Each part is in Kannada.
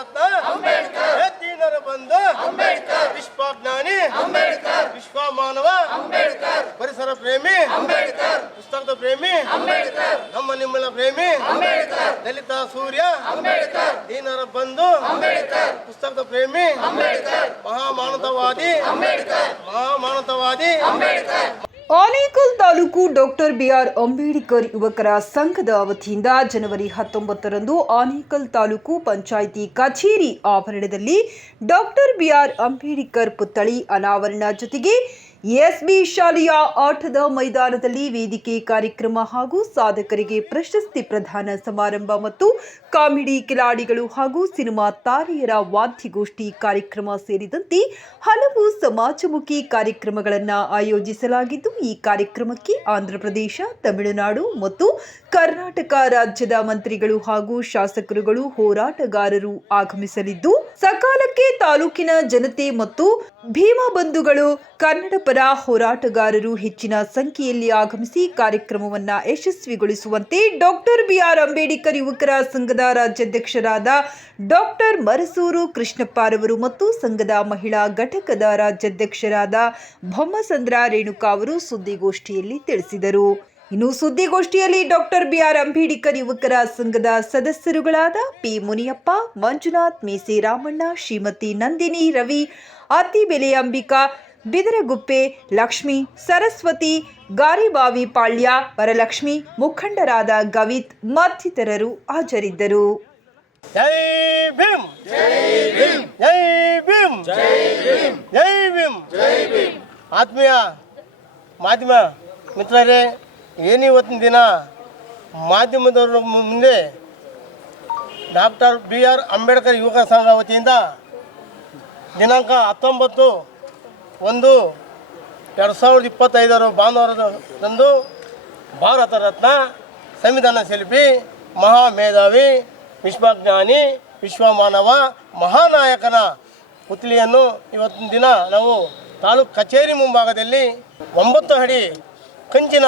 ವಿಶ್ವರತ್ನ ದೀನರ ಬಂಧು ವಿಶ್ವಜ್ಞಾನಿ ವಿಶ್ವಮಾನವ ಪರಿಸರ ಪ್ರೇಮಿ ಪುಸ್ತಕದ ಪ್ರೇಮಿ ನಮ್ಮ ನಿಮ್ಮನ ಪ್ರೇಮಿ ದಲಿತ ಸೂರ್ಯ ದೀನರ ಬಂಧು ಪುಸ್ತಕದ ಪ್ರೇಮಿ ಮಹಾಮಾನವವಾದಿ ಆನೇಕಲ್ ತಾಲೂಕು ಡಾಕ್ಟರ್ ಬಿಆರ್ ಅಂಬೇಡ್ಕರ್ ಯುವಕರ ಸಂಘದ ವತಿಯಿಂದ ಜನವರಿ 19ರಂದು ಆನೇಕಲ್ ತಾಲೂಕು ಪಂಚಾಯಿತಿ ಕಚೇರಿ ಆವರಣದಲ್ಲಿ ಡಾಕ್ಟರ್ ಬಿಆರ್ ಅಂಬೇಡ್ಕರ್ ಪುತ್ಥಳಿ ಅನಾವರಣ ಜೊತೆಗೆ ಎಸ್ಬಿ ಶಾಲೆಯ ಆಟದ ಮೈದಾನದಲ್ಲಿ ವೇದಿಕೆ ಕಾರ್ಯಕ್ರಮ ಹಾಗೂ ಸಾಧಕರಿಗೆ ಪ್ರಶಸ್ತಿ ಪ್ರದಾನ ಸಮಾರಂಭ ಮತ್ತು ಕಾಮಿಡಿ ಕಿಲಾಡಿಗಳು ಹಾಗೂ ಸಿನಿಮಾ ತಾರೆಯರ ವಾದ್ಯಗೋಷ್ಠಿ ಕಾರ್ಯಕ್ರಮ ಸೇರಿದಂತೆ ಹಲವು ಸಮಾಜಮುಖಿ ಕಾರ್ಯಕ್ರಮಗಳನ್ನು ಆಯೋಜಿಸಲಾಗಿದ್ದು ಈ ಕಾರ್ಯಕ್ರಮಕ್ಕೆ ಆಂಧ್ರಪ್ರದೇಶ, ತಮಿಳುನಾಡು ಮತ್ತು ಕರ್ನಾಟಕ ರಾಜ್ಯದ ಮಂತ್ರಿಗಳು ಹಾಗೂ ಶಾಸಕರುಗಳು, ಹೋರಾಟಗಾರರು ಆಗಮಿಸಲಿದ್ದು ಸಕಾಲಕ್ಕೆ ತಾಲೂಕಿನ ಜನತೆ ಮತ್ತು ಭೀಮಾ ಬಂಧುಗಳು, ಕನ್ನಡ ಪರ ಹೋರಾಟಗಾರರು ಹೆಚ್ಚಿನ ಸಂಖ್ಯೆಯಲ್ಲಿ ಆಗಮಿಸಿ ಕಾರ್ಯಕ್ರಮವನ್ನು ಯಶಸ್ವಿಗೊಳಿಸುವಂತೆ ಡಾಕ್ಟರ್ ಬಿಆರ್ ಅಂಬೇಡ್ಕರ್ ಯುವಕರ ಸಂಘದ ರಾಜ್ಯಾಧ್ಯಕ್ಷರಾದ ಡಾಕ್ಟರ್ ಮರಸೂರು ಕೃಷ್ಣಪ್ಪರವರು ಮತ್ತು ಸಂಘದ ಮಹಿಳಾ ಘಟಕದ ರಾಜ್ಯಾಧ್ಯಕ್ಷರಾದ ಬೊಮ್ಮಸಂದ್ರ ರೇಣುಕಾ ಅವರು ಸುದ್ದಿಗೋಷ್ಠಿಯಲ್ಲಿ ತಿಳಿಸಿದರು. ಇನ್ನು ಸುದ್ದಿಗೋಷ್ಠಿಯಲ್ಲಿ ಡಾಕ್ಟರ್ ಬಿಆರ್ ಅಂಬೇಡ್ಕರ್ ಯುವಕರ ಸಂಘದ ಸದಸ್ಯರುಗಳಾದ ಪಿ ಮುನಿಯಪ್ಪ, ಮಂಜುನಾಥ್, ಮೇಸಿ ರಾಮಣ್ಣ, ಶ್ರೀಮತಿ ನಂದಿನಿ, ರವಿ, ಅತ್ತಿಬೆಲೆ ಅಂಬಿಕಾ, ಬಿದರಗುಪ್ಪೆ ಲಕ್ಷ್ಮಿ, ಸರಸ್ವತಿ, ಗಾರಿಬಾವಿ ಪಾಳ್ಯ, ವರಲಕ್ಷ್ಮಿ, ಮುಖಂಡರಾದ ಗವಿತ್ ಮತ್ತಿತರರು ಹಾಜರಿದ್ದರು. ಜೈ ಭೀಮ್, ಜೈ ಭೀಮ್, ಜೈ ಭೀಮ್, ಜೈ ಭೀಮ್, ಜೈ ಭೀಮ್, ಜೈ ಭೀಮ್. ಆತ್ಮೀಯ ಮಾಧ್ಯಮ ಮಿತ್ರರೇ, ಏನಿವತ್ತಿನ ದಿನ ಮಾಧ್ಯಮದವರ ಮುಂದೆ ಡಾಕ್ಟರ್ ಬಿಆರ್ ಅಂಬೇಡ್ಕರ್ ಯುವಕ ಸಂಘ ವತಿಯಿಂದ ದಿನಾಂಕ 19/1/2025 ಭಾನುವಾರದಂದು ಭಾರತ ರತ್ನ, ಸಂವಿಧಾನ ಶಿಲ್ಪಿ, ಮಹಾಮೇಧಾವಿ, ವಿಶ್ವಜ್ಞಾನಿ, ವಿಶ್ವಮಾನವ, ಮಹಾನಾಯಕನ ಪುತ್ಥಳಿಯನ್ನು ಇವತ್ತಿನ ದಿನ ನಾವು ತಾಲೂಕು ಕಚೇರಿ ಮುಂಭಾಗದಲ್ಲಿ 9 ಅಡಿ ಕಂಚಿನ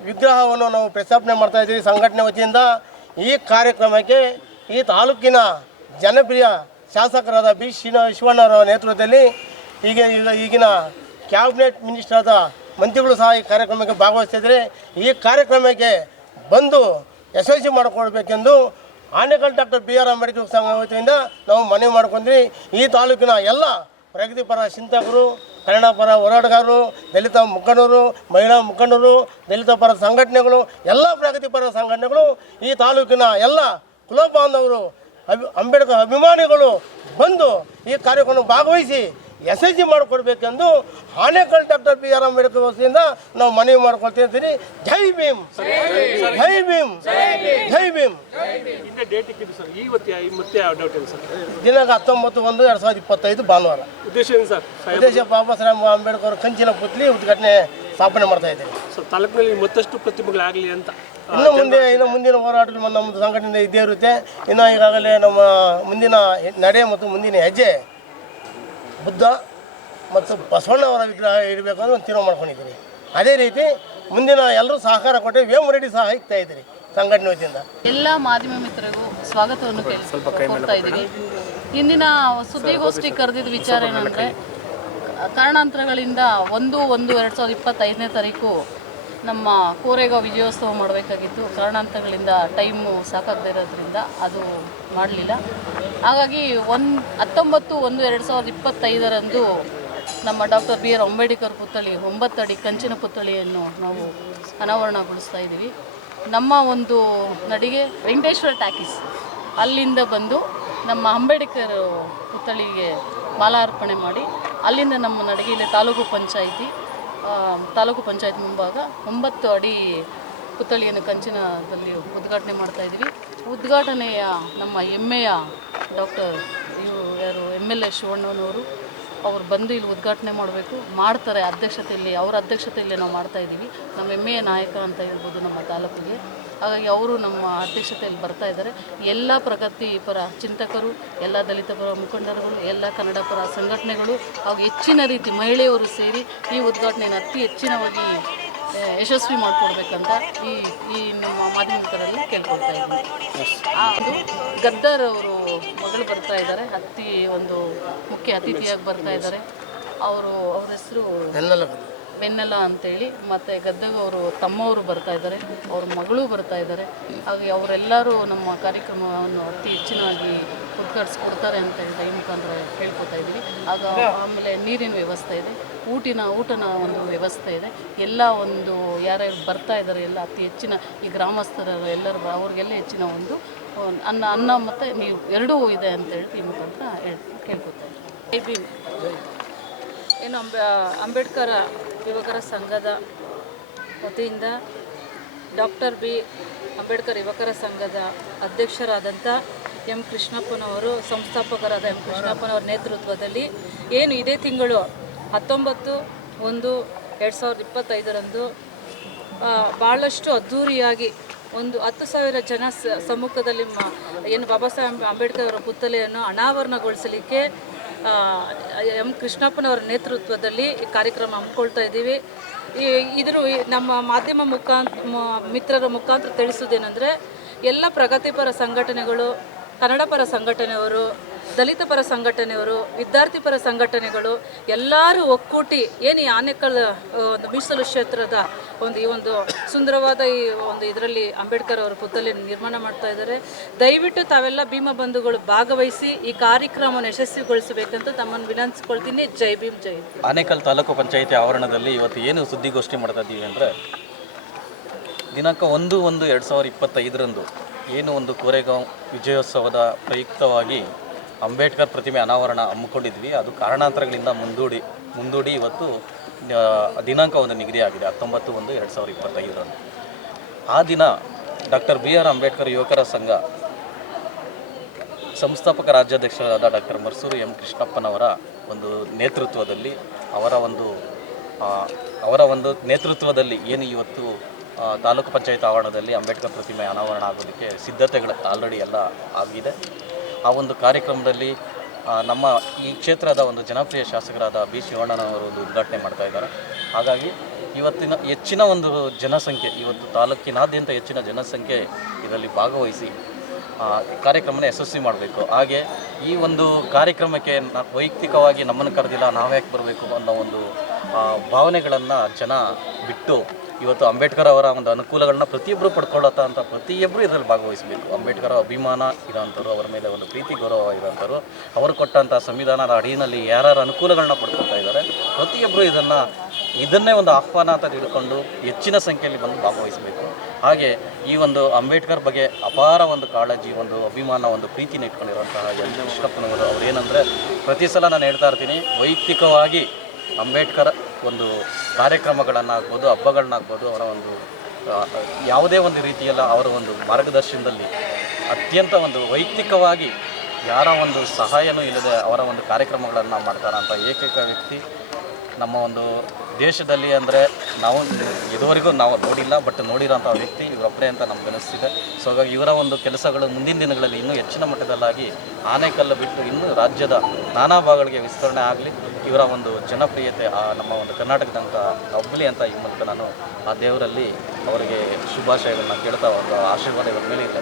ವಿಗ್ರಹವನ್ನು ನಾವು ಪ್ರತಿಷ್ಠಾಪನೆ ಮಾಡ್ತಾಯಿದ್ದೀವಿ ಸಂಘಟನೆ ವತಿಯಿಂದ. ಈ ಕಾರ್ಯಕ್ರಮಕ್ಕೆ ಈ ತಾಲೂಕಿನ ಜನಪ್ರಿಯ ಶಾಸಕರಾದ ಬಿ ಶಿವಣ್ಣವರ ನೇತೃತ್ವದಲ್ಲಿ ಈಗಿನ ಕ್ಯಾಬಿನೆಟ್ ಮಿನಿಸ್ಟರ್ ಆದ ಮಂತ್ರಿಗಳು ಸಹ ಈ ಕಾರ್ಯಕ್ರಮಕ್ಕೆ ಭಾಗವಹಿಸ್ತಿದ್ದಾರೆ. ಈ ಕಾರ್ಯಕ್ರಮಕ್ಕೆ ಬಂದು ಯಶಸ್ವಿ ಮಾಡಿಕೊಡ್ಬೇಕೆಂದು ಆನೇಕಲ್ ಡಾಕ್ಟರ್ ಬಿಆರ್ ಅಂಬೇಡ್ಕರ್ ಸಂಘ ವತಿಯಿಂದ ನಾವು ಮನವಿ ಮಾಡ್ಕೊಂಡ್ವಿ. ಈ ತಾಲೂಕಿನ ಎಲ್ಲ ಪ್ರಗತಿಪರ ಚಿಂತಕರು, ಕನ್ನಡ ಪರ ಹೋರಾಟಗಾರರು, ದಲಿತ ಮುಖಂಡರು, ಮಹಿಳಾ ಮುಖಂಡರು, ದಲಿತ ಪರ ಸಂಘಟನೆಗಳು, ಎಲ್ಲ ಪ್ರಗತಿಪರ ಸಂಘಟನೆಗಳು, ಈ ತಾಲೂಕಿನ ಎಲ್ಲ ಕುಲ ಬಾಂಧವರು, ಅಂಬೇಡ್ಕರ್ ಅಭಿಮಾನಿಗಳು ಬಂದು ಈ ಕಾರ್ಯಕ್ರಮ ಭಾಗವಹಿಸಿ ಯಶಸ್ವಿ ಮಾಡಿಕೊಡ್ಬೇಕೆಂದು ಆನೇಕಲ್ ಡಾಕ್ಟರ್ ಬಿಆರ್ ಅಂಬೇಡ್ಕರ್ ವತಿಯಿಂದ ನಾವು ಮನವಿ ಮಾಡ್ಕೊಳ್ತಿದ್ದೀವಿ. ಜೈ ಭೀಮ್, ಜೈ ಭೀಮ್, ಜೈ ಭೀಮ್. ದಿನಾಂಕ 19/1/2025 ಭಾನುವಾರ. ಉದ್ದೇಶ ಬಾಬಾ ಸಾಹೇಬ್ ಅಂಬೇಡ್ಕರ್ ಕಂಚಿನ ಪುತ್ಥಳಿ ಉದ್ಘಾಟನೆ ಸ್ಥಾಪನೆ ಮಾಡ್ತಾ ಇದ್ದೀವಿ. ತಾಲೂಕಿನಲ್ಲಿ ಮತ್ತಷ್ಟು ಪ್ರತಿಭೆಗಳಾಗಲಿ ಅಂತ ಇನ್ನು ಮುಂದಿನ ಹೋರಾಟಗಳು ನಮ್ಮ ಸಂಘಟನೆಯಿಂದ ಇದ್ದೇ ಇರುತ್ತೆ. ಇನ್ನು ಈಗಾಗಲೇ ನಮ್ಮ ಮುಂದಿನ ನಡೆ ಮತ್ತು ಮುಂದಿನ ಹೆಜ್ಜೆ ಬುದ್ಧ ಮತ್ತು ಬಸವಣ್ಣವರ ವಿಗ್ರಹ ಇಡಬೇಕು ಅಂತ ಒಂದು ತೀರ್ಮಾನ ಮಾಡ್ಕೊಂಡಿದ್ದೀರಿ. ಅದೇ ರೀತಿ ಮುಂದಿನ ಎಲ್ಲರೂ ಸಹಕಾರ ಕೊಟ್ಟು ವೇಮರೆಡ್ಡಿ ಸಹ ಇಕ್ತಾ ಇದ್ದೀರಿ ಸಂಘಟನೆ ವತಿಯಿಂದ. ಎಲ್ಲ ಮಾಧ್ಯಮ ಮಿತ್ರರಿಗೂ ಸ್ವಾಗತವನ್ನು ಕೊಡ್ತಾ ಇದ್ದೀವಿ. ಇಂದಿನ ಸುದ್ದಿಗೋಷ್ಠಿ ಕರೆದಿದ್ದ ವಿಚಾರ ಏನಂದರೆ, ಕಾರಣಾಂತರಗಳಿಂದ 1/1/2025 ನಮ್ಮ ಕೋರೆಗಾಂವ್ ವಿಜಯೋತ್ಸವ ಮಾಡಬೇಕಾಗಿತ್ತು. ಕಾರಣಾಂತರಗಳಿಂದ ಟೈಮು ಸಾಕಾಗದೇ ಇರೋದ್ರಿಂದ ಅದು ಮಾಡಲಿಲ್ಲ. ಹಾಗಾಗಿ 19/1/2025 ನಮ್ಮ ಡಾಕ್ಟರ್ ಬಿಆರ್ ಅಂಬೇಡ್ಕರ್ ಪುತ್ಥಳಿ 9 ಅಡಿ ಕಂಚಿನ ಪುತ್ಥಳಿಯನ್ನು ನಾವು ಅನಾವರಣಗೊಳಿಸ್ತಾ ಇದ್ದೀವಿ. ನಮ್ಮ ಒಂದು ನಡಿಗೆ ವೆಂಕಟೇಶ್ವರ ಟಾಕೀಸ್ ಅಲ್ಲಿಂದ ಬಂದು ನಮ್ಮ ಅಂಬೇಡ್ಕರ್ ಪುತ್ಥಳಿಗೆ ಮಾಲಾರ್ಪಣೆ ಮಾಡಿ ಅಲ್ಲಿಂದ ನಮ್ಮ ನಡಿಗೆಯಲ್ಲಿ ತಾಲೂಕು ಪಂಚಾಯತ್ ಮುಂಭಾಗ 9 ಅಡಿ ಪುತ್ಥಳಿಯನ್ನು ಕಂಚಿನದಲ್ಲಿ ಉದ್ಘಾಟನೆ ಮಾಡ್ತಾಯಿದ್ದೀವಿ. ಉದ್ಘಾಟನೆಯ ನಮ್ಮ ಹೆಮ್ಮೆಯ ಡಾಕ್ಟರ್ ಯಾರು MLA ಶಿವಣ್ಣನವರು ಅವ್ರು ಬಂದು ಇಲ್ಲಿ ಉದ್ಘಾಟನೆ ಮಾಡಬೇಕು, ಮಾಡ್ತಾರೆ. ಅವರ ಅಧ್ಯಕ್ಷತೆಯಲ್ಲಿ ನಾವು ಮಾಡ್ತಾಯಿದ್ದೀವಿ. ನಮ್ಮ ಹೆಮ್ಮೆಯ ನಾಯಕ ಅಂತ ಹೇಳ್ಬೋದು ನಮ್ಮ ತಾಲೂಕಿಗೆ. ಹಾಗಾಗಿ ಅವರು ನಮ್ಮ ಅಧ್ಯಕ್ಷತೆಯಲ್ಲಿ ಬರ್ತಾ ಇದ್ದಾರೆ. ಎಲ್ಲ ಪ್ರಗತಿಪರ ಚಿಂತಕರು, ಎಲ್ಲ ದಲಿತ ಪರ ಮುಖಂಡರುಗಳು, ಎಲ್ಲ ಕನ್ನಡ ಪರ ಸಂಘಟನೆಗಳು ಹಾಗೂ ಹೆಚ್ಚಿನ ರೀತಿ ಮಹಿಳೆಯರು ಸೇರಿ ಈ ಉದ್ಘಾಟನೆಯನ್ನು ಅತಿ ಹೆಚ್ಚಿನವಾಗಿ ಯಶಸ್ವಿ ಮಾಡಿಕೊಡ್ಬೇಕಂತ ಈ ನಮ್ಮ ಮಾಧ್ಯಮಿಕರಲ್ಲಿ ಕೇಳ್ಕೊಳ್ತಾ ಇದ್ದೀನಿ. ಅದು ಗದ್ದರ್ ಅವರು ಮಗಳು ಬರ್ತಾ ಇದ್ದಾರೆ, ಒಂದು ಮುಖ್ಯ ಅತಿಥಿಯಾಗಿ ಬರ್ತಾ ಇದ್ದಾರೆ. ಅವ್ರ ಹೆಸರು ಬೆನ್ನಲ್ಲ ಅಂತೇಳಿ, ಮತ್ತು ಗದ್ದಗ ಅವರು ತಮ್ಮವರು ಬರ್ತಾ ಇದ್ದಾರೆ, ಅವ್ರ ಮಗಳು ಬರ್ತಾ ಇದ್ದಾರೆ. ಹಾಗೆ ಅವರೆಲ್ಲರೂ ನಮ್ಮ ಕಾರ್ಯಕ್ರಮವನ್ನು ಅತಿ ಹೆಚ್ಚಿನಾಗಿ ಉದ್ಘಾಟಿಸ್ಕೊಡ್ತಾರೆ ಅಂತ ಹೇಳಿ ಈ ಮುಖಾಂತರ ಹೇಳ್ಕೊತಾ ಇದ್ದೀವಿ. ಆಮೇಲೆ ನೀರಿನ ವ್ಯವಸ್ಥೆ ಇದೆ, ಊಟನ ಒಂದು ವ್ಯವಸ್ಥೆ ಇದೆ. ಎಲ್ಲ ಒಂದು ಯಾರ್ಯಾರು ಬರ್ತಾ ಇದ್ದಾರೆ ಎಲ್ಲ ಅತಿ ಹೆಚ್ಚಿನ ಈ ಗ್ರಾಮಸ್ಥರ ಎಲ್ಲರೂ ಅವ್ರಿಗೆಲ್ಲ ಹೆಚ್ಚಿನ ಒಂದು ಅನ್ನ ಮತ್ತು ನೀರು ಎರಡೂ ಇದೆ ಅಂತ ಹೇಳಿ ಈ ಮುಖಾಂತರ ಕೇಳ್ಕೊತಾ ಇದ್ದೀವಿ. ಏನು ಅಂಬೇಡ್ಕರ್ ಯುವಕರ ಸಂಘದ ವತಿಯಿಂದ ಡಾಕ್ಟರ್ ಬಿ ಅಂಬೇಡ್ಕರ್ ಯುವಕರ ಸಂಘದ ಅಧ್ಯಕ್ಷರಾದಂಥ ಎಂ ಕೃಷ್ಣಪ್ಪನವರು, ಸಂಸ್ಥಾಪಕರಾದ ಎಂ ಕೃಷ್ಣಪ್ಪನವರ ನೇತೃತ್ವದಲ್ಲಿ ಏನು ಇದೇ ತಿಂಗಳು 19/1/2025 ಭಾಳಷ್ಟು ಅದ್ಧೂರಿಯಾಗಿ ಒಂದು 10,000 ಜನ ಸಮ್ಮುಖದಲ್ಲಿ ಏನು ಬಾಬಾ ಸಾಹೇಬ್ ಅಂಬೇಡ್ಕರ್ ಅವರ ಪುತ್ಥಳಿಯನ್ನು ಅನಾವರಣಗೊಳಿಸಲಿಕ್ಕೆ ಎಂ ಕೃಷ್ಣಪ್ಪನವರ ನೇತೃತ್ವದಲ್ಲಿ ಈ ಕಾರ್ಯಕ್ರಮ ಹಮ್ಮಿಕೊಳ್ತಾ ಇದ್ದೀವಿ. ಇದನ್ನು ನಮ್ಮ ಮಾಧ್ಯಮ ಮಿತ್ರರ ಮುಖಾಂತರ ತಿಳಿಸೋದೇನೆಂದರೆ, ಎಲ್ಲ ಪ್ರಗತಿಪರ ಸಂಘಟನೆಗಳು, ಕನ್ನಡ ಪರ ಸಂಘಟನೆಯವರು, ದಲಿತ ಪರ ಸಂಘಟನೆಯವರು, ವಿದ್ಯಾರ್ಥಿ ಪರ ಸಂಘಟನೆಗಳು ಎಲ್ಲರೂ ಒಕ್ಕೂಟಿ ಏನು ಈ ಆನೇಕಲ್ ಒಂದು ಮೀಸಲು ಕ್ಷೇತ್ರದ ಈ ಒಂದು ಸುಂದರವಾದ ಈ ಒಂದು ಇದರಲ್ಲಿ ಅಂಬೇಡ್ಕರ್ ಅವರ ಪುತ್ಥಳಿಯನ್ನು ನಿರ್ಮಾಣ ಮಾಡ್ತಾ ಇದ್ದಾರೆ. ದಯವಿಟ್ಟು ತಾವೆಲ್ಲ ಭೀಮ ಬಂಧುಗಳು ಭಾಗವಹಿಸಿ ಈ ಕಾರ್ಯಕ್ರಮವನ್ನು ಯಶಸ್ವಿಗೊಳಿಸಬೇಕಂತ ತಮ್ಮನ್ನು ವಿನಂತಿಸ್ಕೊಳ್ತೀನಿ. ಜೈ ಭೀಮ್, ಜೈ ಭೀಮ್. ಆನೇಕಲ್ ತಾಲೂಕು ಪಂಚಾಯಿತಿ ಆವರಣದಲ್ಲಿ ಇವತ್ತು ಏನು ಸುದ್ದಿಗೋಷ್ಠಿ ಮಾಡ್ತಾ ಇದ್ದೀವಿ ಅಂದರೆ, ದಿನಾಂಕ 1/1/2025 ಏನು ಒಂದು ಕೋರೆಗಾಂವ್ ವಿಜಯೋತ್ಸವದ ಪ್ರಯುಕ್ತವಾಗಿ ಅಂಬೇಡ್ಕರ್ ಪ್ರತಿಮೆ ಅನಾವರಣ ಹಮ್ಮಿಕೊಂಡಿದ್ವಿ. ಅದು ಕಾರಣಾಂತರಗಳಿಂದ ಮುಂದೂಡಿ ಇವತ್ತು ದಿನಾಂಕ ಒಂದು ನಿಗದಿಯಾಗಿದೆ 19/1/2025. ಆ ದಿನ ಡಾಕ್ಟರ್ BR ಅಂಬೇಡ್ಕರ್ ಯುವಕರ ಸಂಘ ಸಂಸ್ಥಾಪಕ ರಾಜ್ಯಾಧ್ಯಕ್ಷರಾದ ಡಾಕ್ಟರ್ ಮರ್ಸೂರು ಎಂ ಕೃಷ್ಣಪ್ಪನವರ ಒಂದು ನೇತೃತ್ವದಲ್ಲಿ ಅವರ ಒಂದು ನೇತೃತ್ವದಲ್ಲಿ ಏನು ಇವತ್ತು ತಾಲೂಕು ಪಂಚಾಯತ್ ಆವರಣದಲ್ಲಿ ಅಂಬೇಡ್ಕರ್ ಪ್ರತಿಮೆ ಅನಾವರಣ ಆಗೋದಕ್ಕೆ ಸಿದ್ಧತೆಗಳು ಆಲ್ರೆಡಿ ಎಲ್ಲ ಆಗಿದೆ. ಆ ಒಂದು ಕಾರ್ಯಕ್ರಮದಲ್ಲಿ ನಮ್ಮ ಈ ಕ್ಷೇತ್ರದ ಒಂದು ಜನಪ್ರಿಯ ಶಾಸಕರಾದ ಬಿ ಶಿವಣ್ಣನವರು ಉದ್ಘಾಟನೆ ಮಾಡ್ತಾ ಇದ್ದಾರೆ. ಹಾಗಾಗಿ ಇವತ್ತಿನ ಹೆಚ್ಚಿನ ಒಂದು ಜನಸಂಖ್ಯೆ, ಇವತ್ತು ತಾಲೂಕಿನಾದ್ಯಂತ ಹೆಚ್ಚಿನ ಜನಸಂಖ್ಯೆ ಇದರಲ್ಲಿ ಭಾಗವಹಿಸಿ ಕಾರ್ಯಕ್ರಮನ ಯಶಸ್ವಿ ಮಾಡಬೇಕು. ಹಾಗೆ ಈ ಒಂದು ಕಾರ್ಯಕ್ರಮಕ್ಕೆ ವೈಯಕ್ತಿಕವಾಗಿ ನಮ್ಮನ್ನು ಕರೆದಿಲ್ಲ, ನಾವ್ಯಾಕೆ ಬರಬೇಕು ಅನ್ನೋ ಒಂದು ಭಾವನೆಗಳನ್ನು ಜನ ಬಿಟ್ಟು ಇವತ್ತು ಅಂಬೇಡ್ಕರ್ ಅವರ ಒಂದು ಅನುಕೂಲಗಳನ್ನ ಪ್ರತಿಯೊಬ್ಬರು ಪಡ್ಕೊಳ್ಳೋತ್ತ ಅಂತ ಪ್ರತಿಯೊಬ್ಬರು ಇದರಲ್ಲಿ ಭಾಗವಹಿಸಬೇಕು. ಅಂಬೇಡ್ಕರ್ ಅಭಿಮಾನ ಇರೋಂಥವ್ರು, ಅವರ ಮೇಲೆ ಒಂದು ಪ್ರೀತಿ ಗೌರವ ಇರೋಂಥವ್ರು, ಅವರು ಕೊಟ್ಟಂಥ ಸಂವಿಧಾನದ ಅಡಿಯಲ್ಲಿ ಯಾರ್ಯಾರು ಅನುಕೂಲಗಳನ್ನ ಪಡ್ಕೊಳ್ತಾ ಇದ್ದಾರೆ ಪ್ರತಿಯೊಬ್ಬರು ಇದನ್ನೇ ಒಂದು ಆಹ್ವಾನ ಅಂತ ತಿಳ್ಕೊಂಡು ಹೆಚ್ಚಿನ ಸಂಖ್ಯೆಯಲ್ಲಿ ಬಂದು ಭಾಗವಹಿಸಬೇಕು. ಹಾಗೆ ಈ ಒಂದು ಅಂಬೇಡ್ಕರ್ ಬಗ್ಗೆ ಅಪಾರ ಒಂದು ಕಾಳಜಿ, ಒಂದು ಅಭಿಮಾನ, ಒಂದು ಪ್ರೀತಿನ ಇಟ್ಕೊಂಡಿರುವಂತಹ ಎಂ ಕೃಷ್ಣಪ್ಪನವರು ಅವರೇನೆಂದರೆ, ಪ್ರತಿ ಸಲ ನಾನು ಹೇಳ್ತಾ ಇರ್ತೀನಿ, ವೈಯಕ್ತಿಕವಾಗಿ ಅಂಬೇಡ್ಕರ್ ಒಂದು ಕಾರ್ಯಕ್ರಮಗಳನ್ನಾಗ್ಬೋದು, ಹಬ್ಬಗಳನ್ನಾಗ್ಬೋದು, ಅವರ ಒಂದು ಯಾವುದೇ ಒಂದು ರೀತಿಯಲ್ಲ ಅವರ ಒಂದು ಮಾರ್ಗದರ್ಶನದಲ್ಲಿ ಅತ್ಯಂತ ಒಂದು ವೈಯಕ್ತಿಕವಾಗಿ ಯಾರ ಒಂದು ಸಹಾಯನೂ ಇಲ್ಲದೆ ಅವರ ಒಂದು ಕಾರ್ಯಕ್ರಮಗಳನ್ನು ಮಾಡ್ತಾರಂಥ ಏಕೈಕ ವ್ಯಕ್ತಿ ನಮ್ಮ ಒಂದು ದೇಶದಲ್ಲಿ. ಅಂದರೆ ನಾವು ಇದುವರೆಗೂ ನಾವು ನೋಡಿಲ್ಲ, ಬಟ್ ನೋಡಿರೋಂಥ ವ್ಯಕ್ತಿ ಇವರೊಬ್ಬರೇ ಅಂತ ನಮ್ಗೆ ಅನಿಸ್ತಿದೆ. ಸೊ ಹಾಗಾಗಿ ಇವರ ಒಂದು ಕೆಲಸಗಳು ಮುಂದಿನ ದಿನಗಳಲ್ಲಿ ಇನ್ನೂ ಹೆಚ್ಚಿನ ಮಟ್ಟದಲ್ಲಾಗಿ ಆನೇಕಲ್ಲು ಬಿಟ್ಟು ಇನ್ನೂ ರಾಜ್ಯದ ನಾನಾ ಭಾಗಗಳಿಗೆ ವಿಸ್ತರಣೆ ಆಗಲಿ. ಇವರ ಒಂದು ಜನಪ್ರಿಯತೆ ನಮ್ಮ ಒಂದು ಕರ್ನಾಟಕದಂತ ಹಬ್ಬಲಿ ಅಂತ ಈ ಮೂಲಕ ನಾನು ಆ ದೇವರಲ್ಲಿ ಅವರಿಗೆ ಶುಭಾಶಯಗಳನ್ನ ಕೇಳ್ತಾ ಒಂದು ಆಶೀರ್ವಾದ ಇವರ ಮೇಲೆ ಇಲ್ಲ.